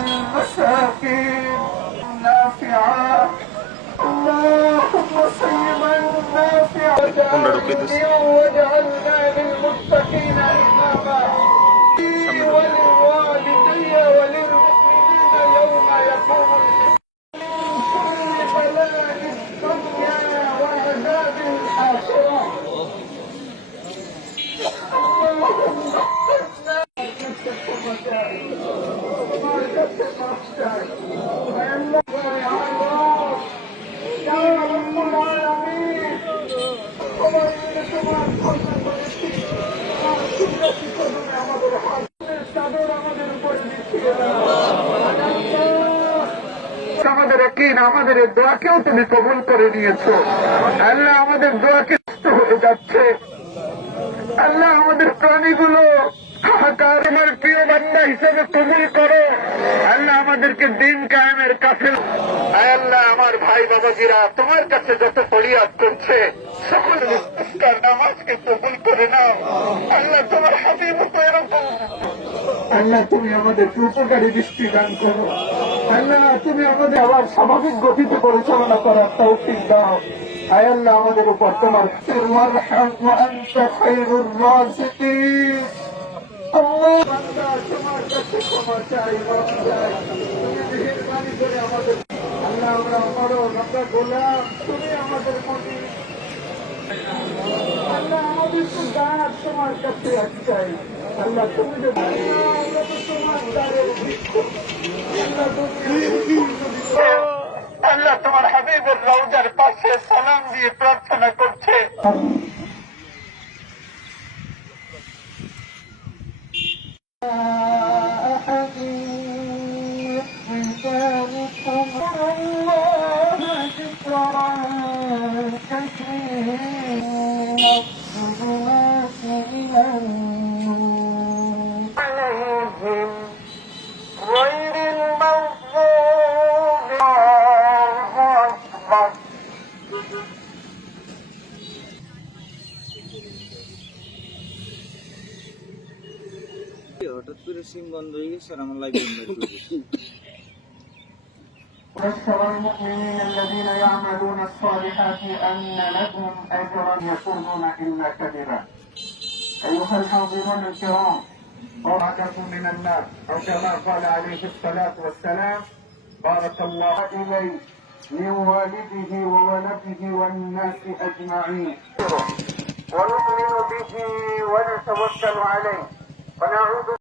المساكين نافعا اللهم صيبا نافعا واجعلنا للمتقين إماما وللوالدي وللمؤمنين يوم يقوم بلاء الدنيا وعذاب الآخرة আমাদের একদিন আমাদের দোয়াকেও তুমি কবুল করে নিয়েছো আল্লাহ। আমাদের দোয়াকে নষ্ট হয়ে যাচ্ছে আল্লাহ। আমাদের প্রাণীগুলো হাহাকার আমার প্রিয় বান্দা হিসেবে কবুল করো আল্লাহ। আমাদেরকে দিন কায়েমের কাছে আল্লাহ। আমার ভাই বাবাজিরা তোমার কাছে যত ফরিয়াদ করছে সকল নামাজকে কবুল করে নাও আল্লাহ। তোমার হাবিব এরকম আল্লাহ তুমি আমাদেরকে উপকারী দৃষ্টি দান করো আল্লাহ। তুমি আমাদের আবার স্বাভাবিক গতিতে পরিচালনা করার তৌফিক দাও আয় আল্লাহ। আমাদের উপর তোমার তোমার কাছে ক্ষমা চাই মেহেরবানি করে আমাদের আল্লাহ। আমরা আমরা গোলাম তুমি আমাদের মনে আল্লাহ। আমাদের তো দাঁত তোমার কাছে চাই আল্লাহ। তুমি আমরা তো তোমার দ্বারের আল্লাহ। তোমার হাবিবুর রওজার পাশে সালাম দিয়ে প্রার্থনা করছে হঠাৎ করে সিম বন্ধ হয়ে গেছে আর আমার লাইভ বন্ধ হয়ে গেছে। بشر المؤمنين الذين يعملون الصالحات أن لهم أجرا يكونون إلا كبيرا. أيها الحاضرون الكرام ورعاكم من النار أو كما قال عليه الصلاة والسلام بارك الله إليه من والده وولده والناس أجمعين ونؤمن به ونتوكل عليه ونعوذ